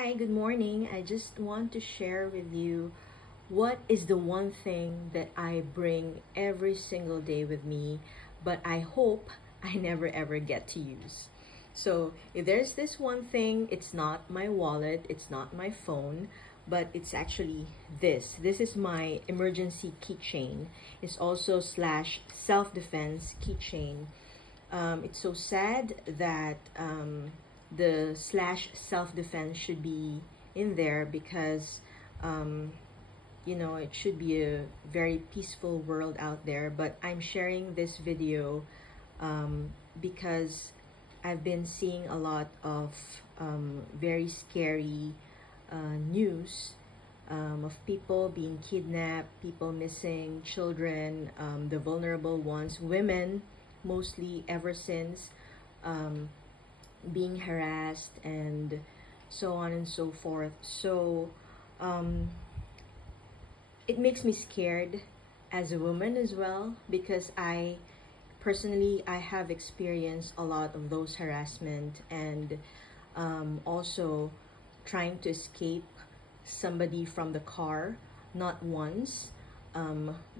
Hi, good morning. I just want to share with you what is the one thing that I bring every single day with me, but I hope I never ever get to use. So, if there's this one thing, it's not my wallet, it's not my phone, but it's actually this. This is my emergency keychain. It's also slash self-defense keychain. It's so sad that the slash self-defense should be in there because it should be a very peaceful world out there, but I'm sharing this video because I've been seeing a lot of very scary news of people being kidnapped, people missing, children, the vulnerable ones, women mostly, ever since, being harassed and so on and so forth. So it makes me scared as a woman as well, because I personally have experienced a lot of those harassment, and also trying to escape somebody from the car, not once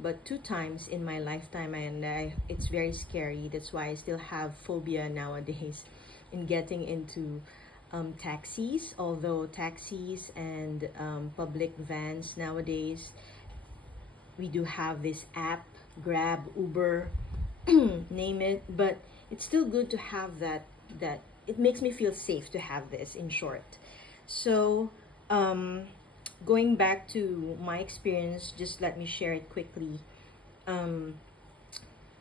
but 2 times in my lifetime, and it's very scary. That's why I still have phobia nowadays in getting into taxis, although taxis and public vans nowadays, we do have this app, Grab, Uber, name it, but it's still good to have that it makes me feel safe to have this, in short. So going back to my experience, just let me share it quickly.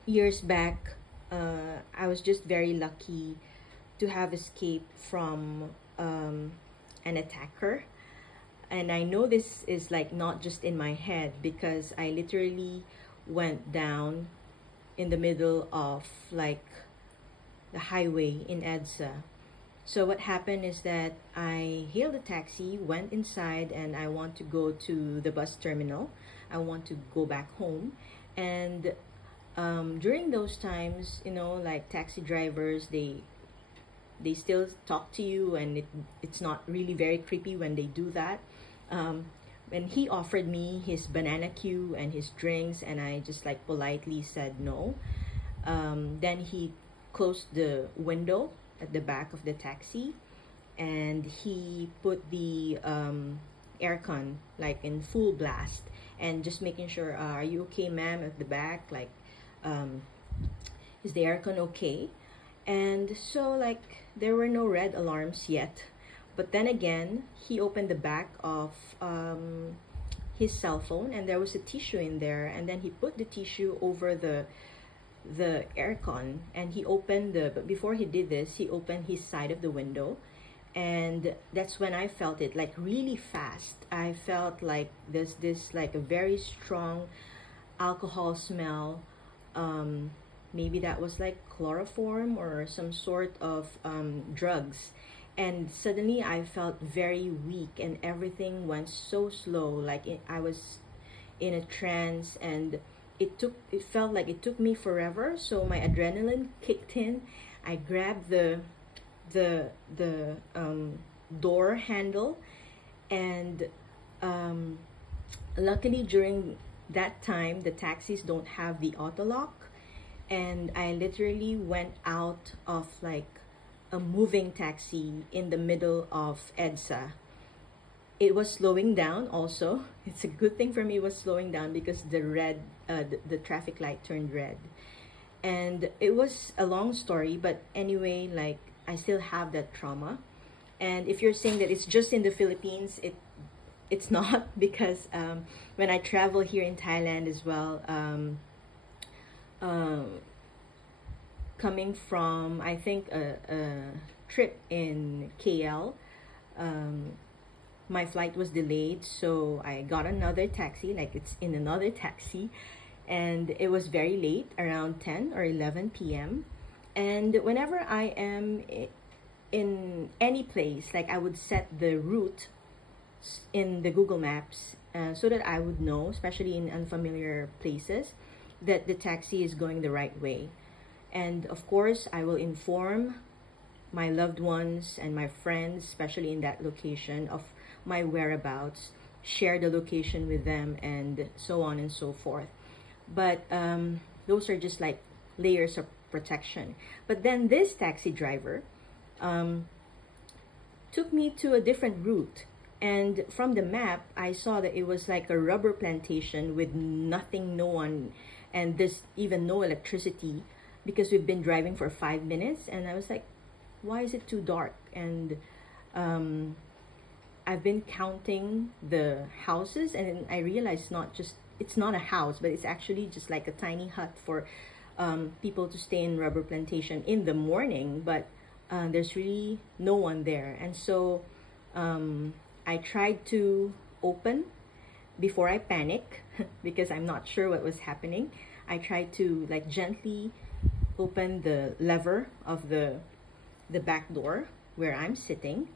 Years back, I was just very lucky to have escaped from an attacker. And I know this is like not just in my head, because I literally went down in the middle of like the highway in EDSA. So what happened is that I hailed a taxi, went inside, and I want to go to the bus terminal. I want to go back home. And during those times, like taxi drivers, they still talk to you, and it's not really very creepy when they do that. And he offered me his banana queue and his drinks, and I just like politely said no. Then he closed the window at the back of the taxi, and he put the aircon like in full blast, and just making sure, are you okay, ma'am, at the back, like is the aircon okay? And so like there were no red alarms yet, but then again he opened the back of his cell phone, and there was a tissue in there, and then he put the tissue over the aircon, and he opened but before he did this, he opened his side of the window, and that's when I felt it like really fast. I felt like there's this like a very strong alcohol smell. Maybe that was like chloroform or some sort of drugs. And suddenly I felt very weak, and everything went so slow, like I was in a trance, and it felt like it took me forever. So my adrenaline kicked in. I grabbed the door handle, and luckily during that time the taxis don't have the auto lock, and I literally went out of like a moving taxi in the middle of EDSA. It was slowing down also. It's a good thing for me it was slowing down, because the red the traffic light turned red. And it was a long story, but anyway, like I still have that trauma. And if you're saying that it's just in the Philippines, it's not, because when I travel here in Thailand as well, coming from, I think, a trip in KL, my flight was delayed, so I got another taxi, like it's in another taxi, and it was very late, around 10 or 11 p.m. And whenever I am in any place, like I would set the route in the Google Maps so that I would know, especially in unfamiliar places, that the taxi is going the right way. And of course, I will inform my loved ones and my friends, especially in that location, of my whereabouts, share the location with them, and so on and so forth. But those are just like layers of protection. But then this taxi driver took me to a different route, and from the map I saw that it was like a rubber plantation with nothing, no one, and there's even no electricity, because we've been driving for 5 minutes. And I was like, why is it too dark? And I've been counting the houses, and I realized it's not a house, but it's actually just like a tiny hut for people to stay in rubber plantation in the morning. But there's really no one there. And so I tried to open before I panic because I'm not sure what was happening. I tried to like gently open the lever of the back door where I'm sitting,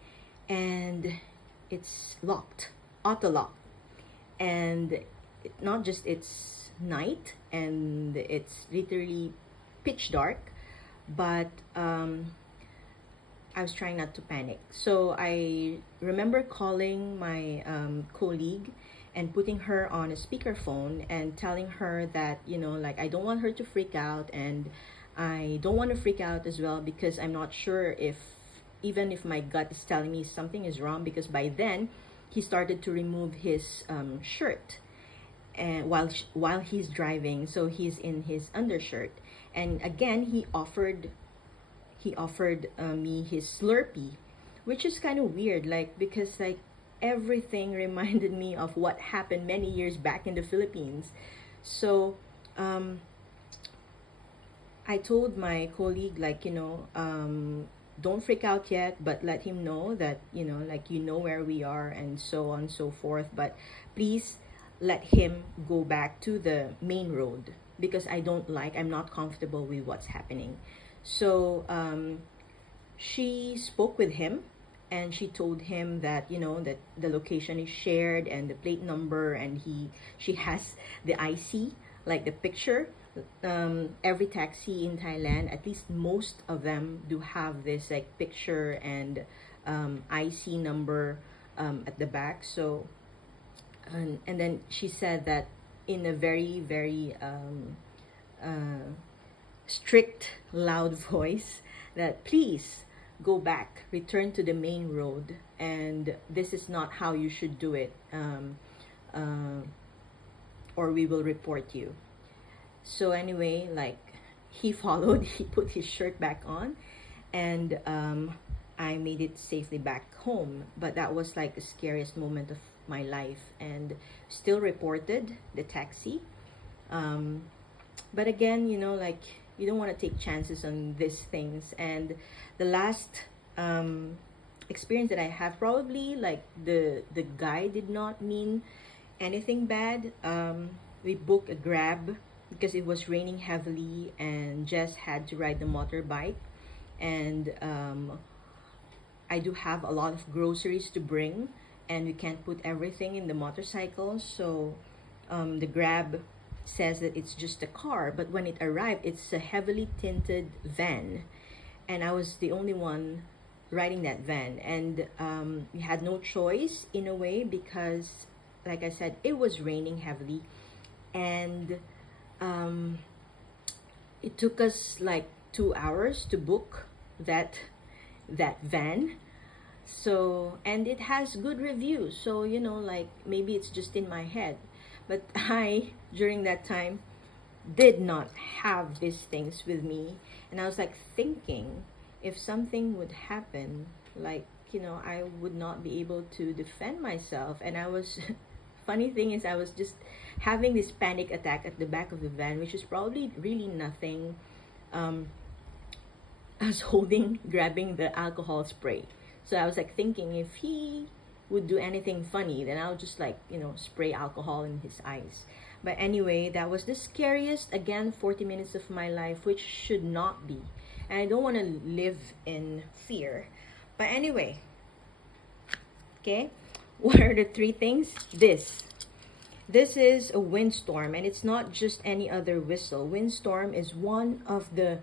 and it's locked, auto lock. And not just it's night and it's literally pitch dark, but I was trying not to panic. So I remember calling my colleague and putting her on a speakerphone and telling her that, you know, like, I don't want her to freak out, and I don't want to freak out as well, because I'm not sure even if my gut is telling me something is wrong, because by then he started to remove his shirt and while he's driving, so he's in his undershirt. And again, he offered me his Slurpee, which is kind of weird, like, because like everything reminded me of what happened many years back in the Philippines. So I told my colleague, like, you know, don't freak out yet, but let him know that, you know, like, you know where we are and so on and so forth, but please let him go back to the main road, because I'm not comfortable with what's happening. So she spoke with him, and she told him that, you know, that the location is shared and the plate number, and she has the IC, like the picture. Every taxi in Thailand, at least most of them, do have this like picture and IC number at the back. So and then she said that in a very, very strict, loud voice, that please go back, return to the main road, and this is not how you should do it, or we will report you. So anyway, like, he followed, he put his shirt back on, and I made it safely back home. But that was like the scariest moment of my life, and still reported the taxi. But again, you know, like, you don't want to take chances on these things. And the last experience that I have, probably like the guy did not mean anything bad. We booked a Grab because it was raining heavily, and Jess had to ride the motorbike, and I do have a lot of groceries to bring, and we can't put everything in the motorcycle. So the Grab says that it's just a car, but when it arrived, it's a heavily tinted van, and I was the only one riding that van. And we had no choice in a way, because like I said, it was raining heavily, and it took us like 2 hours to book that van. So, and it has good reviews, so, you know, like, maybe it's just in my head. But I, during that time, did not have these things with me, and I was like thinking, if something would happen, like, you know, I would not be able to defend myself. And I was funny thing is, I was just having this panic attack at the back of the van, which is probably really nothing. I was grabbing the alcohol spray. So I was like thinking, if he would do anything funny, then I'll just, like, you know, spray alcohol in his eyes. But anyway, that was the scariest, again, 40 minutes of my life, which should not be. And I don't want to live in fear. But anyway, okay, what are the 3 things? This is a windstorm, and it's not just any other whistle. Windstorm is one of the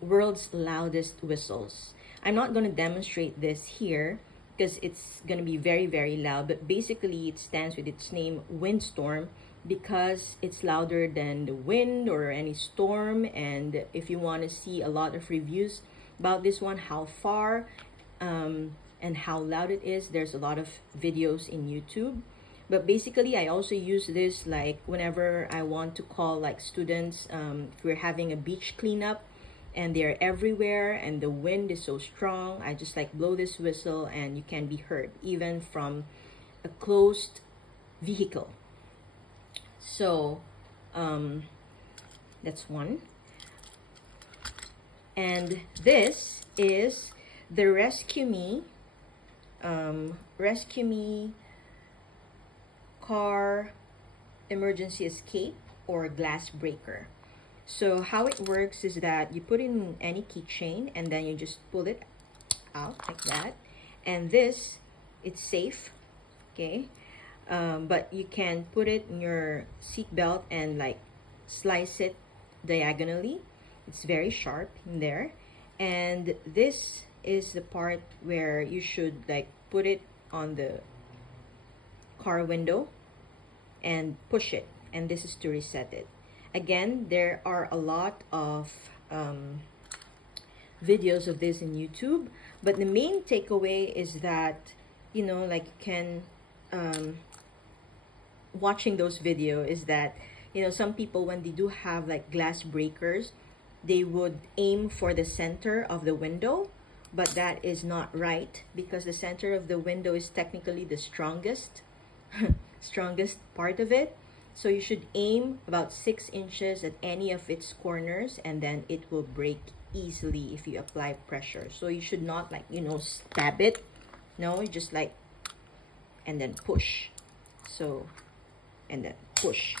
world's loudest whistles. I'm not going to demonstrate this here because it's going to be very, very loud, but basically it stands with its name, windstorm, because it's louder than the wind or any storm. And if you want to see a lot of reviews about this one, how far and how loud it is, there's a lot of videos in YouTube. But basically, I also use this like whenever I want to call like students, if we're having a beach cleanup and they're everywhere and the wind is so strong, I just like blow this whistle and you can be heard even from a closed vehicle. So that's one. And this is the Rescue Me car emergency escape or glass breaker. So how it works is that you put in any keychain and then you just pull it out like that, and this, it's safe, okay, but you can put it in your seat belt and like slice it diagonally. It's very sharp in there, and this is the part where you should like put it on the car window and push it, and this is to reset it. Again, there are a lot of videos of this in YouTube, but the main takeaway is that, you know, like you can watching those videos is that, you know, some people, when they do have like glass breakers, they would aim for the center of the window, but that is not right because the center of the window is technically the strongest strongest part of it. So you should aim about 6 inches at any of its corners, and then it will break easily if you apply pressure. So you should not like, you know, stab it. No, you just like, and then push. So, and then push.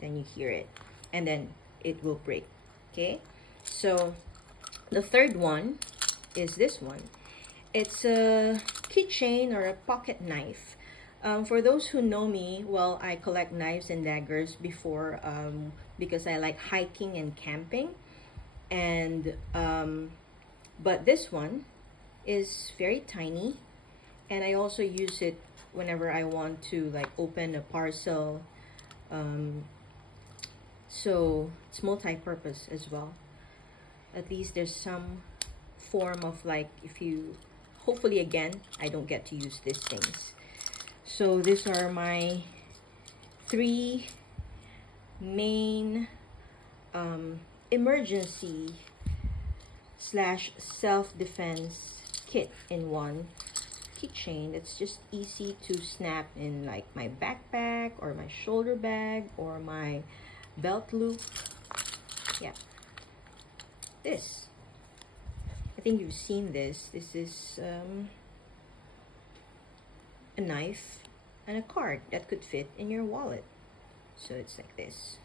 Then you hear it. And then it will break. Okay? So, the third one is this one. It's a keychain or a pocket knife. For those who know me, well, I collect knives and daggers before because I like hiking and camping. And but this one is very tiny, and I also use it whenever I want to like open a parcel. So it's multi-purpose as well. At least there's some form of like, if you, hopefully again, I don't get to use these things. So these are my 3 main emergency / self-defense kit in one keychain. It's just easy to snap in like my backpack or my shoulder bag or my belt loop. Yeah, this, I think you've seen this. This is a knife and a card that could fit in your wallet. So it's like this,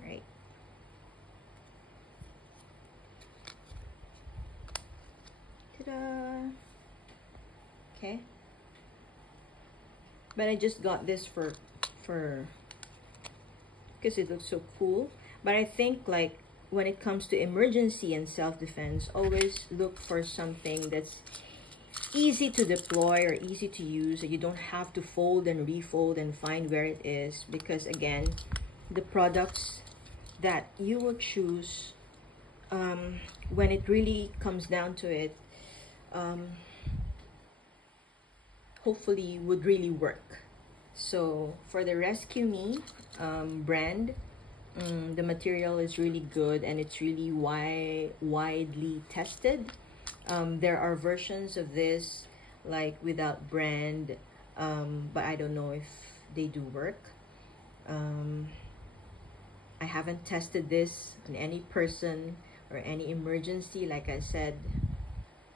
right? Ta-da! Okay. But I just got this for because it looks so cool. But I think like when it comes to emergency and self-defense, always look for something that's easy to deploy or easy to use, so you don't have to fold and refold and find where it is, because again, the products that you will choose when it really comes down to it, hopefully would really work. So for the Rescue Me brand, the material is really good and it's really widely tested. There are versions of this like without brand, but I don't know if they do work. I haven't tested this on any person or any emergency. Like I said,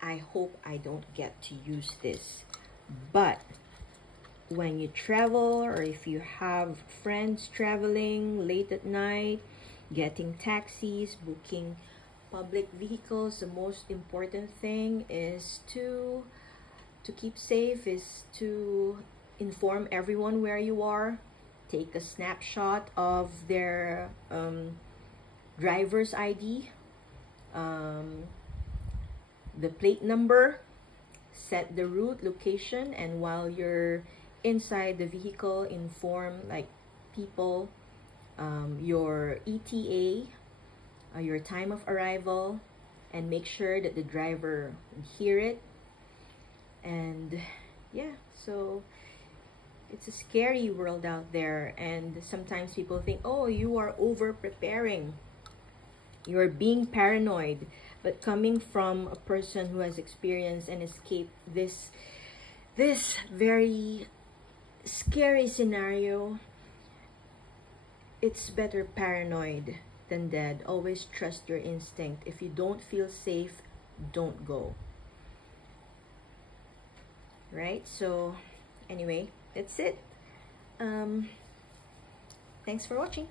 I hope I don't get to use this. But when you travel, or if you have friends traveling late at night, getting taxis, booking public vehicles, the most important thing is to keep safe, is to inform everyone where you are. Take a snapshot of their driver's ID, the plate number, set the route, location, and while you're inside the vehicle, inform like people your ETA, your time of arrival, and make sure that the driver hear it. And yeah, so it's a scary world out there, and sometimes people think, oh, you are over preparing, you're being paranoid. But coming from a person who has experienced and escaped this very scary scenario, it's better paranoid than dead. Always trust your instinct. If you don't feel safe, don't go. Right? So anyway, that's it. Thanks for watching.